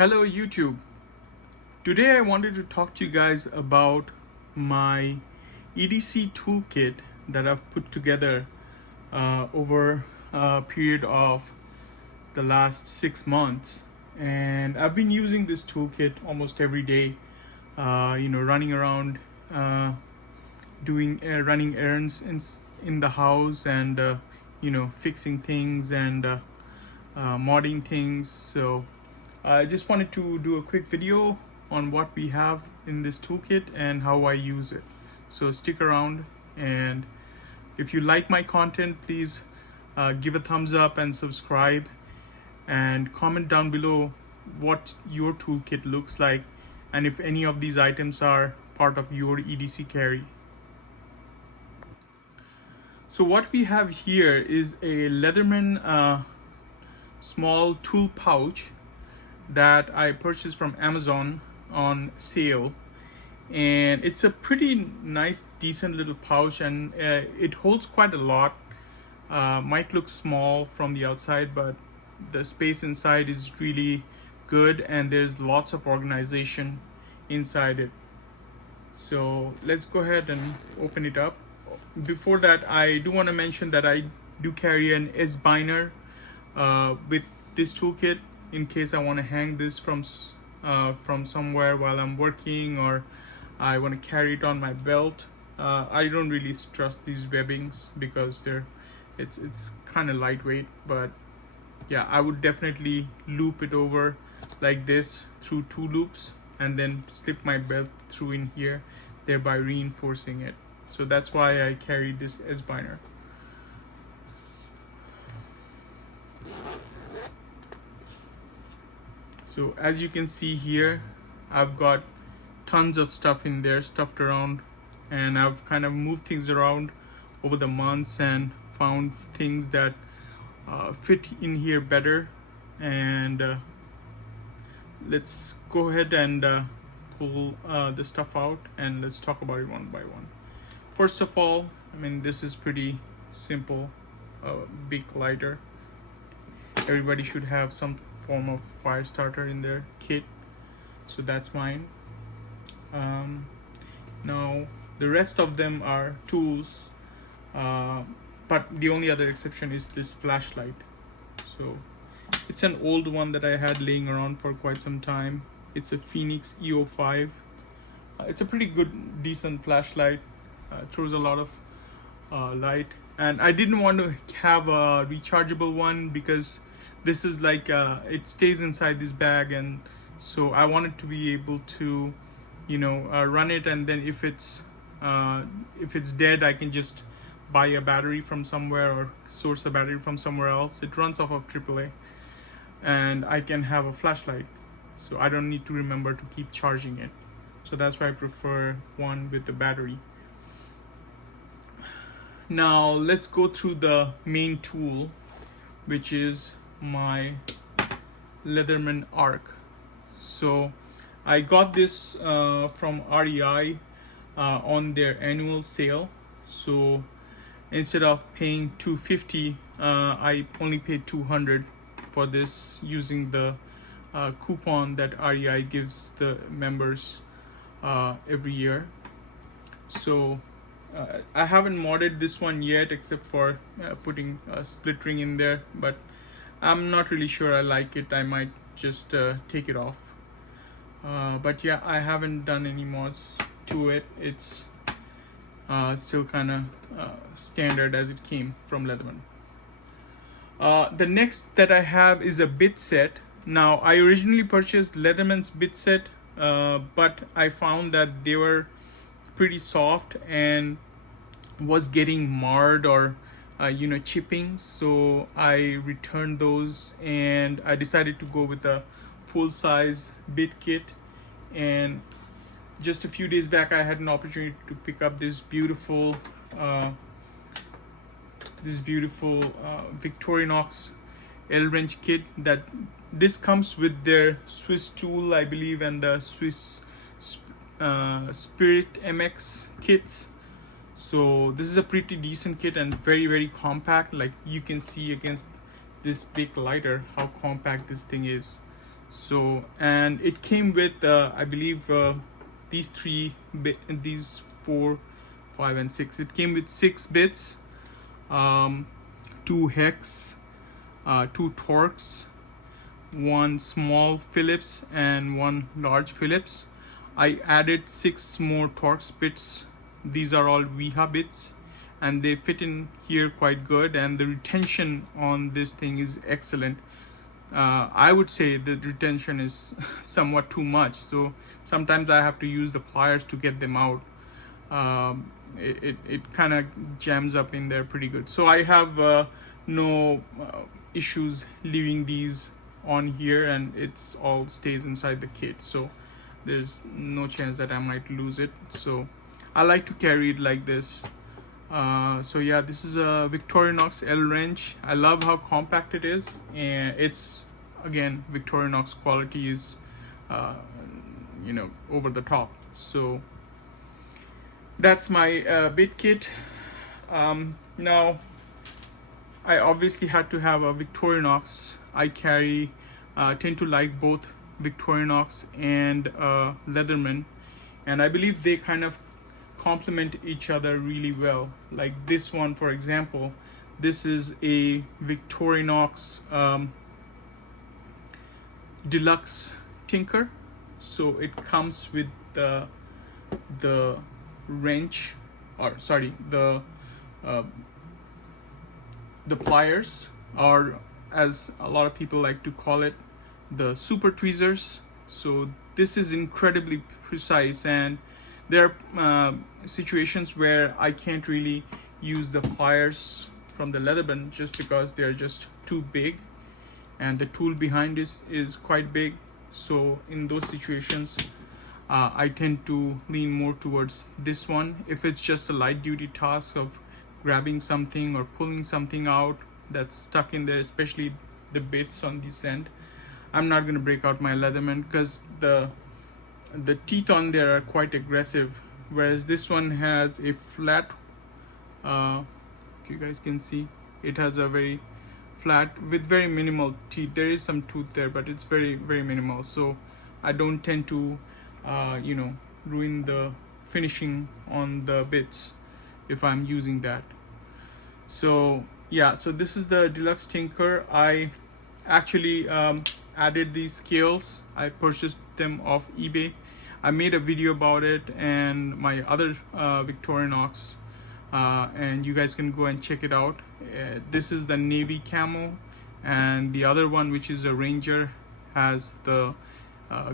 Hello YouTube. Today I wanted to talk to you guys about my EDC toolkit that I've put together over a period of the last 6 months, and I've been using this toolkit almost every day. Running around, doing running errands in the house, and fixing things and modding things. So I just wanted to do a quick video on what we have in this toolkit and how I use it. So stick around, and if you like my content, please give a thumbs up and subscribe, and comment down below what your toolkit looks like and if any of these items are part of your EDC carry. So what we have here is a Leatherman small tool pouch that I purchased from Amazon on sale, and it's a pretty nice, decent little pouch, and it holds quite a lot. Might look small from the outside, but the space inside is really good, and there's lots of organization inside it. So let's go ahead and open it up. Before that, I do want to mention that I do carry an S-binder with this toolkit in case I want to hang this from somewhere while I'm working, or I want to carry it on my belt. I don't really trust these webbings because it's kind of lightweight, but yeah, I would definitely loop it over like this through 2 loops and then slip my belt through in here, thereby reinforcing it. So that's why I carry this S-binder. So as you can see here, I've got tons of stuff in there stuffed around, and I've kind of moved things around over the months and found things that fit in here better. And let's go ahead and pull the stuff out, and let's talk about it one by one. First of all, this is pretty simple. Big lighter. Everybody should have some form of fire starter in their kit, so that's mine. Now the rest of them are tools, but the only other exception is this flashlight. So it's an old one that I had laying around for quite some time. It's a Phoenix EO5. It's a pretty good, decent flashlight. Throws a lot of light, and I didn't want to have a rechargeable one because this is like it stays inside this bag, and so I wanted to be able to run it, and then if it's dead, I can just buy a battery from somewhere or source a battery from somewhere else. It runs off of AAA, and I can have a flashlight, so I don't need to remember to keep charging it. So that's why I prefer one with the battery. Now let's go through the main tool, which is my Leatherman Arc. So I got this from REI on their annual sale. So instead of paying $250, I only paid $200 for this, using the coupon that REI gives the members every year. So I haven't modded this one yet, except for putting a split ring in there, but I'm not really sure I like it. I might just take it off. But yeah, I haven't done any mods to it. It's still kind of standard as it came from Leatherman. The next that I have is a bit set. Now I originally purchased Leatherman's bit set, but I found that they were pretty soft and was getting marred or chipping, so I returned those, and I decided to go with a full-size bit kit. And just a few days back, I had an opportunity to pick up this beautiful Victorinox L-wrench kit. That this comes with their Swiss tool, I believe, and the Swiss Spirit MX kits. So this is a pretty decent kit and very, very compact. Like you can see against this big lighter how compact this thing is. So, and it came with I believe these 4, 5 and 6, it came with 6 bits, 2 hex, 2 Torx, 1 small Phillips and 1 large Phillips. I added 6 more Torx bits. These are all VHA bits and they fit in here quite good, and the retention on this thing is excellent. I would say the retention is somewhat too much, so sometimes I have to use the pliers to get them out. It kind of jams up in there pretty good. So I have no issues leaving these on here, and it's all stays inside the kit, so there's no chance that I might lose it. So I like to carry it like this. So yeah, this is a Victorinox L wrench. I love how compact it is, and it's, again, Victorinox quality is over the top. So that's my bit kit. Now I obviously had to have a Victorinox. I tend to like both Victorinox and Leatherman, and I believe they kind of complement each other really well. Like this one, for example, this is a Victorinox Deluxe Tinker, so it comes with the wrench, or sorry, the pliers, or as a lot of people like to call it, the tweezers. So this is incredibly precise, and there are situations where I can't really use the pliers from the Leatherman just because they're just too big, and the tool behind this is quite big. So in those situations I tend to lean more towards this one. If it's just a light duty task of grabbing something or pulling something out that's stuck in there, especially the bits on this end, I'm not going to break out my Leatherman because the teeth on there are quite aggressive, whereas this one has a flat, if you guys can see, it has a very flat with very minimal teeth. There is some tooth there, but it's very, very minimal, so I don't tend to ruin the finishing on the bits if I'm using that. So yeah, so this is the Deluxe Tinker. I actually added these scales. I purchased them off eBay. I made a video about it and my other Victorinox, and you guys can go and check it out. This is the navy camel, and the other one, which is a Ranger, has the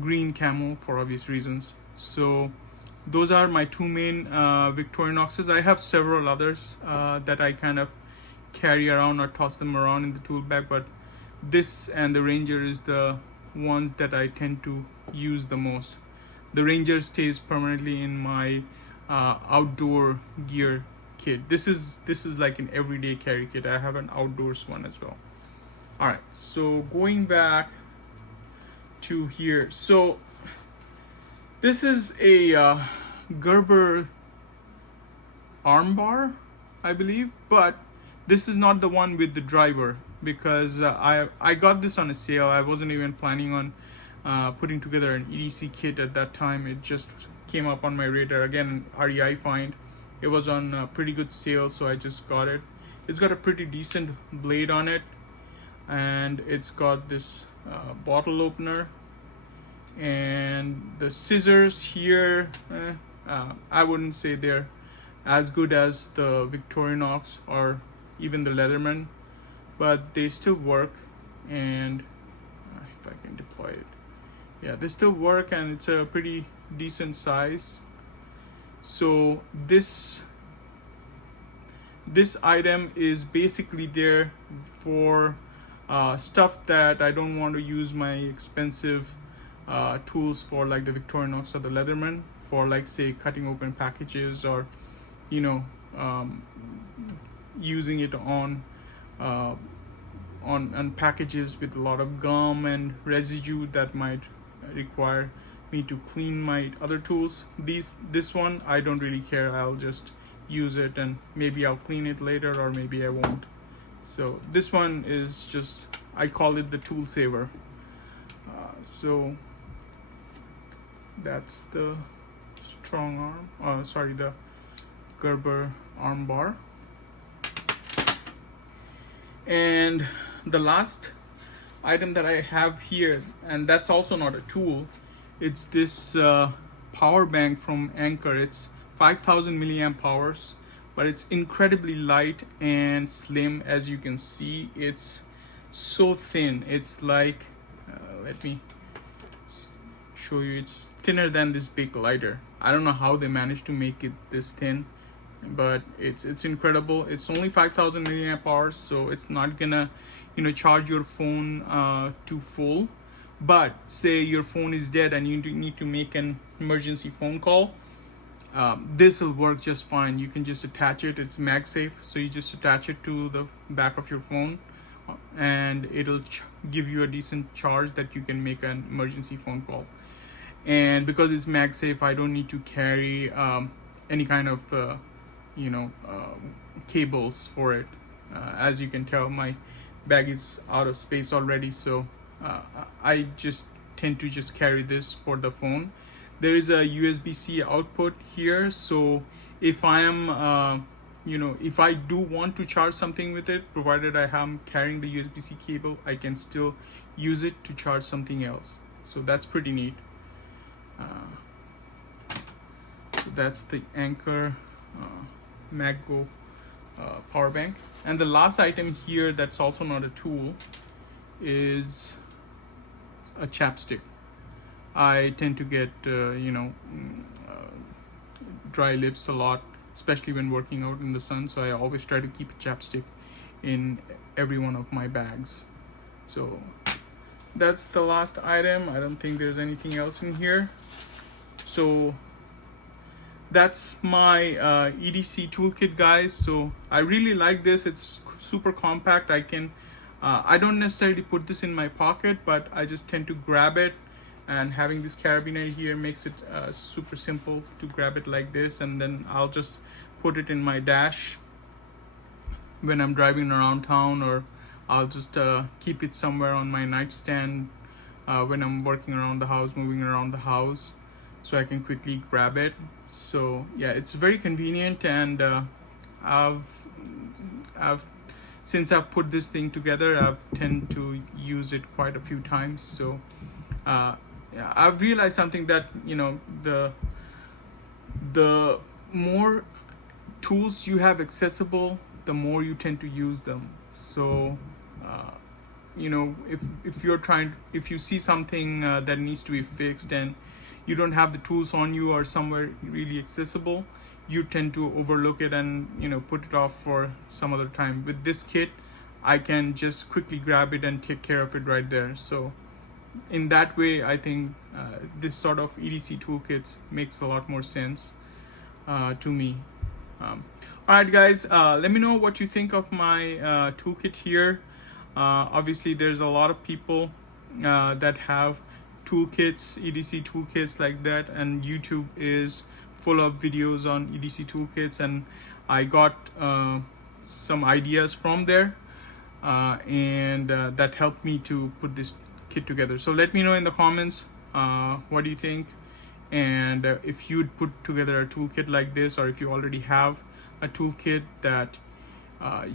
green camel for obvious reasons. So those are my two main Victorinoxes. I have several others that I kind of carry around or toss them around in the tool bag, but this and the Ranger is the ones that I tend to use the most. The Ranger stays permanently in my outdoor gear kit. This is like an everyday carry kit. I have an outdoors one as well. All right, so going back to here, so this is a Gerber Armbar, I believe, but this is not the one with the driver, because I got this on a sale. I wasn't even planning on putting together an EDC kit at that time. It just came up on my radar. Again, REI find. It was on a pretty good sale, so I just got it. It's got a pretty decent blade on it, and it's got this bottle opener, and the scissors here, I wouldn't say they're as good as the Victorinox or even the Leatherman, but they still work. And if I can deploy it, yeah, they still work, and it's a pretty decent size. So this item is basically there for stuff that I don't want to use my expensive tools for, like the Victorinox or the Leatherman, for, like, say, cutting open packages, or using it on packages with a lot of gum and residue that might require me to clean my other tools. This one, I don't really care. I'll just use it, and maybe I'll clean it later, or maybe I won't. So this one is just, I call it the tool saver. So that's the strong arm, sorry, the Gerber Armbar. And the last item that I have here, and that's also not a tool, it's this power bank from Anker. It's 5000 milliamp hours, but it's incredibly light and slim. As you can see, it's so thin. It's like let me show you. It's thinner than this big lighter. I don't know how they managed to make it this thin, but it's incredible. It's only 5000 milliamp hours, so it's not gonna charge your phone to full. But say your phone is dead and you need to make an emergency phone call, this will work just fine. You can just attach it. It's MagSafe, so you just attach it to the back of your phone and it'll give you a decent charge that you can make an emergency phone call. And because it's MagSafe, I don't need to carry any kind of cables for it. As you can tell, my bag is out of space already, so I just tend to just carry this for the phone. There is a USB-C output here, so if I am if I do want to charge something with it, provided I am carrying the USB-C cable, I can still use it to charge something else. So that's pretty neat. So that's the Anker MagGo power bank. And the last item here that's also not a tool is a chapstick. I tend to get dry lips a lot, especially when working out in the sun, so I always try to keep a chapstick in every one of my bags. So that's the last item. I don't think there's anything else in here. So that's my EDC toolkit, guys. So I really like this. It's super compact. I don't necessarily put this in my pocket, but I just tend to grab it, and having this carabiner here makes it super simple to grab it like this, and then I'll just put it in my dash when I'm driving around town, or I'll just keep it somewhere on my nightstand when I'm working around the house, moving around the house, so I can quickly grab it. So yeah, it's very convenient, and since I've put this thing together, I've tend to use it quite a few times. So yeah, I've realized something, that the more tools you have accessible, the more you tend to use them. So if you see something that needs to be fixed and you don't have the tools on you or somewhere really accessible, you tend to overlook it and put it off for some other time. With this kit, I can just quickly grab it and take care of it right there. So in that way, I think this sort of EDC toolkits makes a lot more sense to me. Alright guys, let me know what you think of my toolkit here. Obviously there's a lot of people that have toolkits, EDC toolkits like that, and YouTube is full of videos on EDC toolkits, and I got some ideas from there, and that helped me to put this kit together. So let me know in the comments what do you think, and if you'd put together a toolkit like this, or if you already have a toolkit that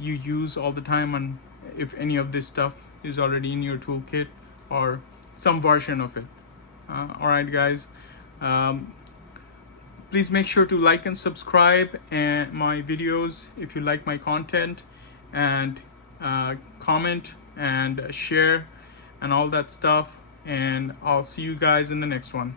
you use all the time, and if any of this stuff is already in your toolkit or some version of it. Alright guys, please make sure to like and subscribe my videos if you like my content, and comment and share and all that stuff, and I'll see you guys in the next one.